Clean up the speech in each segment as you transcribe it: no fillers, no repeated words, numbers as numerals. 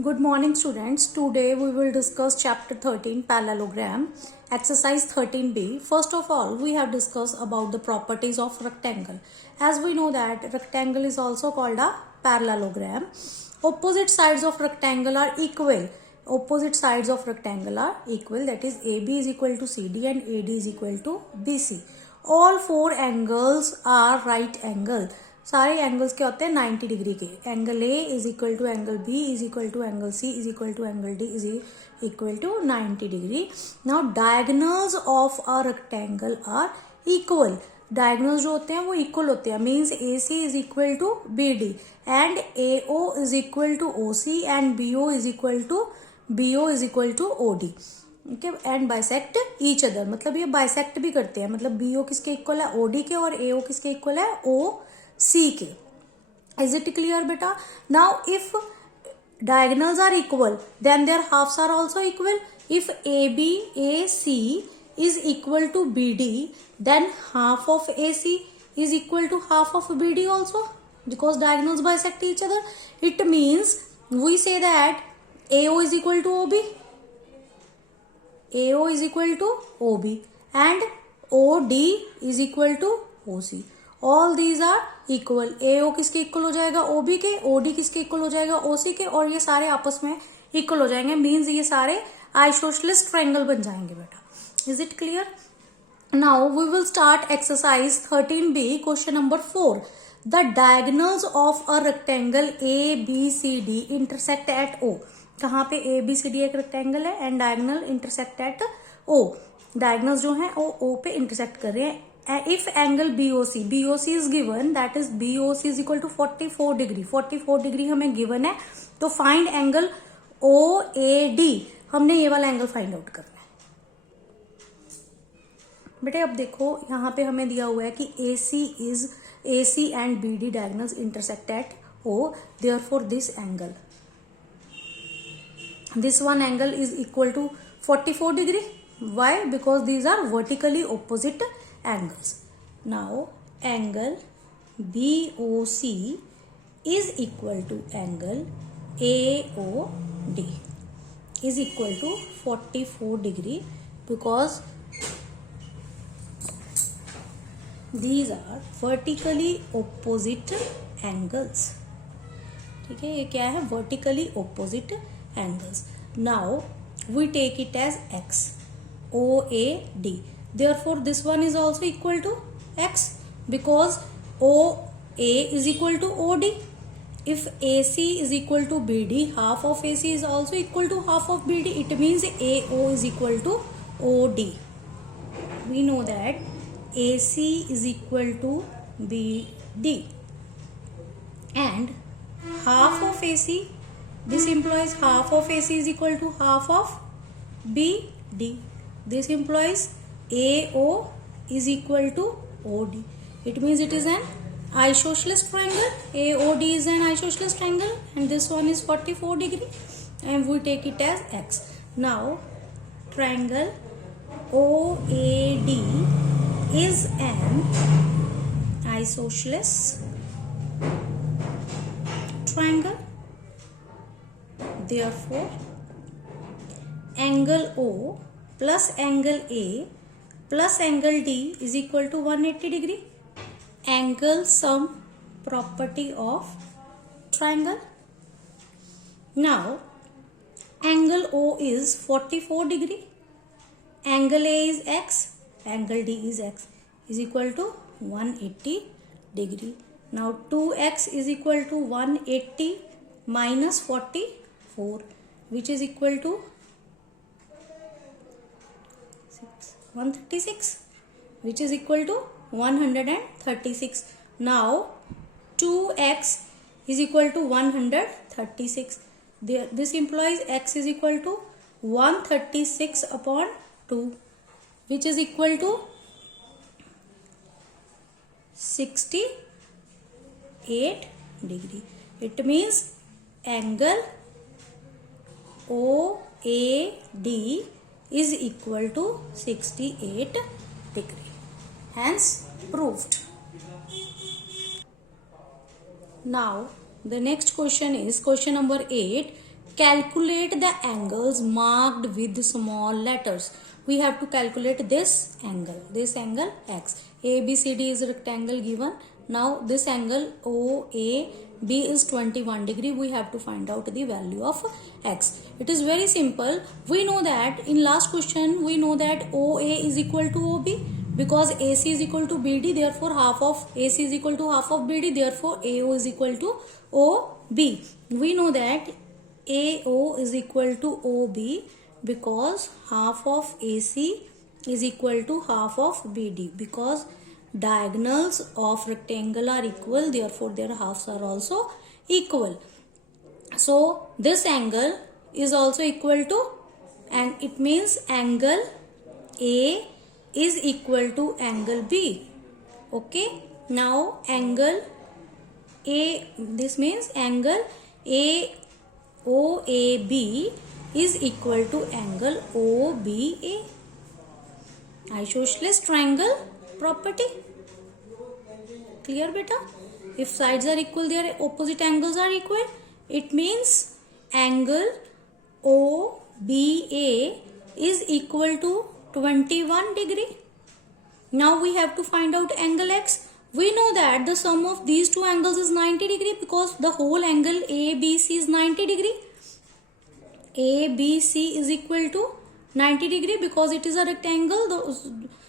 Good morning students. Today we will discuss chapter 13 parallelogram exercise 13b. First of all we have discussed about the properties of rectangle. As we know that rectangle is also called a parallelogram. Opposite sides of rectangle are equal. Opposite sides of rectangle are equal, that is AB is equal to CD and AD is equal to BC. All four angles are right angle. सारे angles क्या होते हैं 90 degree के. Angle A is equal to angle B is equal to angle C is equal to angle D is equal to 90 degree. Now diagonals of a rectangle are equal. Diagonals जो होते हैं वो equal होते हैं. Means A C is equal to B D and A O is equal to O C and B O is equal to O D. Okay, and bisect each other. मतलब ये bisect भी करते हैं. मतलब B O किसके equal है O D के और ए ओ किसके इक्वल है ओ सी के. इज इट क्लियर बेटा? Now if diagonals are equal then their halves are also equal. If AC is equal to BD then half of AC is equal to half of BD also, because diagonals bisect each other. It means we say that AO is equal to OB, AO is equal to OB and OD is equal to OC. All these are equal. AO किसके equal हो जाएगा OB के, OD किसके equal हो जाएगा OC के, और ये सारे आपस में इक्वल हो जाएंगे. मीन्स ये सारे आइसोसेलेस ट्रायंगल बन जाएंगे बेटा. Is it clear? Now we will start exercise 13b. Question number 4. The diagonals of a rectangle ABCD intersect at O. कहाँ पे ABCD एक रेक्टेंगल है and diagonal intersect at O. Diagonals जो है वो O पे इंटरसेक्ट कर रहे हैं. If angle BOC is given, that is BOC is equal to 44 degree. 44 degree हमें given है, तो find angle OAD. हमने ये वाला एंगल फाइंड आउट करना है बेटे. अब देखो यहाँ पे हमें दिया हुआ है कि AC and BD diagonals intersect at O. Therefore this angle, this one angle is equal to 44 degree. Why? Because these are vertically opposite angles. Now angle BOC is equal to angle AOD is equal to 44 degree because these are vertically opposite angles. ठीक है, ये क्या है? vertically opposite angles. Now we take it as X, OAD. Therefore this one is also equal to X because OA is equal to OD. If AC is equal to BD, half of AC is also equal to half of BD. It means AO is equal to OD. We know that AC is equal to BD and half of AC, this implies half of AC is equal to half of BD. This implies AO is equal to OD. It means it is an isosceles triangle. AOD is an isosceles triangle and this one is 44 degree and we take it as X. Now triangle OAD is an isosceles triangle. Therefore angle O plus angle A plus angle D is equal to 180 degree. Angle sum property of triangle. Now angle O is 44 degree. Angle A is X, angle D is X is equal to 180 degree. Now 2X is equal to 180 minus 44 which is equal to 136 which is equal to 136. Now 2x is equal to 136. This implies x is equal to 136 upon 2 which is equal to 68 degree. It means angle OAD is equal to 68 degree. Hence proved. Now the next question is question number 8. calculate the angles marked with small letters. We have to calculate this angle x. ABCD is a rectangle given. Now this angle OAB is 21 degree. We have to find out the value of x. It is very simple. We know that in last question we know that OA is equal to OB, because AC is equal to BD, therefore half of AC is equal to half of BD, therefore AO is equal to OB. We know that AO is equal to OB because half of AC is equal to half of BD, because diagonals of rectangle are equal, therefore their halves are also equal. So this angle is also equal to, and it means angle A is equal to angle B. Okay, now angle A, this means angle OAB is equal to angle OBA. Isosceles triangle property. Clear beta? If sides are equal, their opposite angles are equal. It means angle OBA is equal to 21 degree. Now we have to find out angle x. We know that the sum of these two angles is 90 degree, because the whole angle ABC is 90 degree. ABC is equal to 90 degree because it is a rectangle.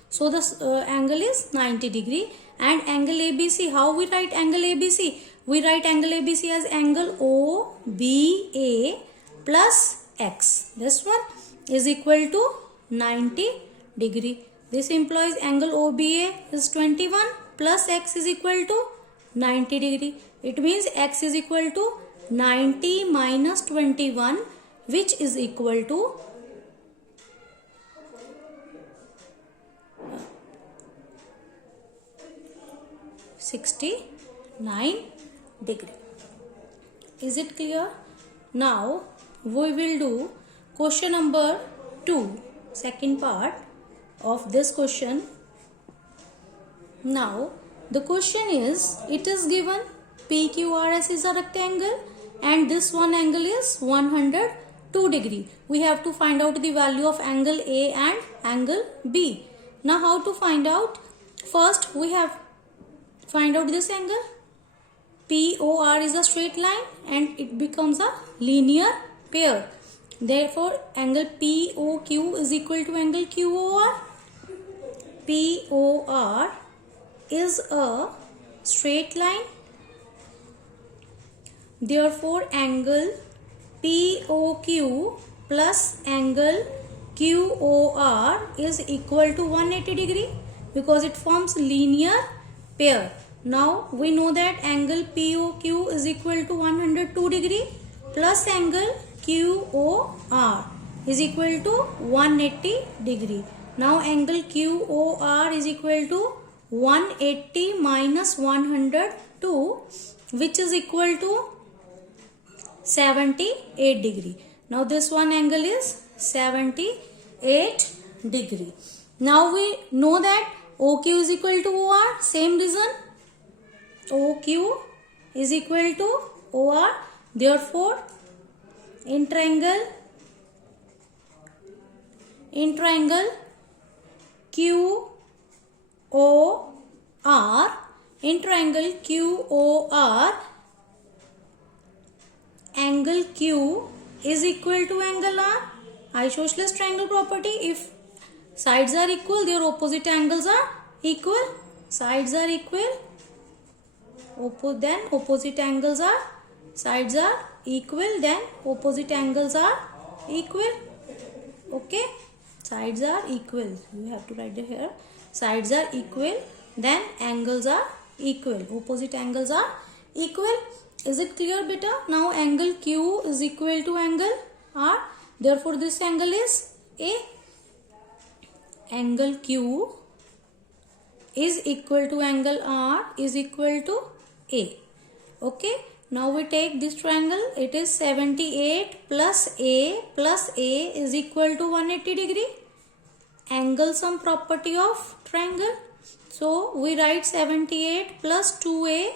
So the angle is 90 degree. And angle ABC, how we write angle ABC? We write angle ABC as angle OBA plus x. This one is equal to 90 degree. This implies angle OBA is 21 plus x is equal to 90 degree. It means x is equal to 90 minus 21, which is equal to 69 degree. Is it clear? Now we will do question number 2, second part of this question. Now the question is, it is given PQRS is a rectangle and this one angle is 102 degree. We have to find out the value of angle A and angle B. Now how to find out? First we have find out this angle. POR is a straight line and it becomes a linear pair. Therefore angle POQ is equal to angle QOR. POR is a straight line. Therefore angle POQ plus angle QOR is equal to 180 degree because it forms linear pair. Now we know that angle POQ is equal to 102 degree plus angle QOR is equal to 180 degree. Now angle QOR is equal to 180 minus 102, which is equal to 78 degree. Now this one angle is 78 degree. Now we know that OQ is equal to OR. Same reason. OQ is equal to OR. Therefore, in triangle QOR, angle Q is equal to angle R. Isosceles triangle property. If sides are equal, their opposite angles are equal. Sides are equal, then opposite angles are, sides are equal, then opposite angles are equal. Okay, sides are equal. You have to write it here. Sides are equal, then angles are equal. Opposite angles are equal. Is it clear, beta? Now angle Q is equal to angle R. Therefore this angle is A. Angle Q is equal to angle R is equal to A. Okay. Now we take this triangle. It is 78 plus A is equal to 180 degree. Angle sum property of triangle. So we write 78 plus 2A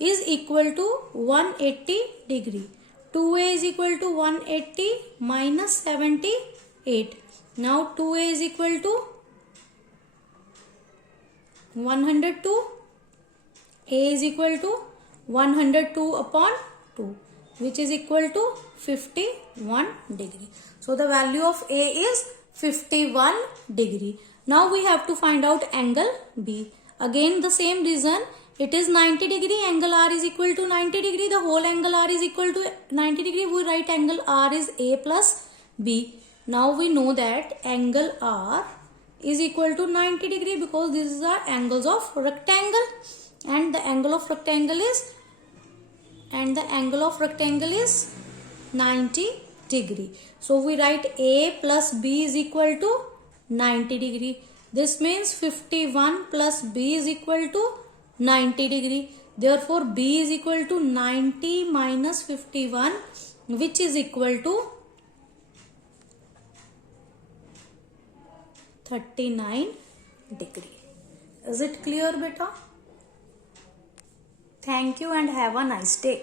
is equal to 180 degree. 2a is equal to 180 minus 78. Now 2a is equal to 102. A is equal to 102 upon 2, which is equal to 51 degree. So the value of A is 51 degree. Now we have to find out angle B. Again the same reason. It is 90 degree. Angle R is equal to 90 degree. The whole angle R is equal to 90 degree. We write angle R is A plus B. Now we know that angle R is equal to 90 degree because this is the angles of rectangle, and the angle of rectangle is 90 degree. So we write A plus B is equal to 90 degree. This means 51 plus B is equal to 90 degree. Therefore B is equal to 90 minus 51, which is equal to 39 degree. Is it clear, beta? Thank you and have a nice day.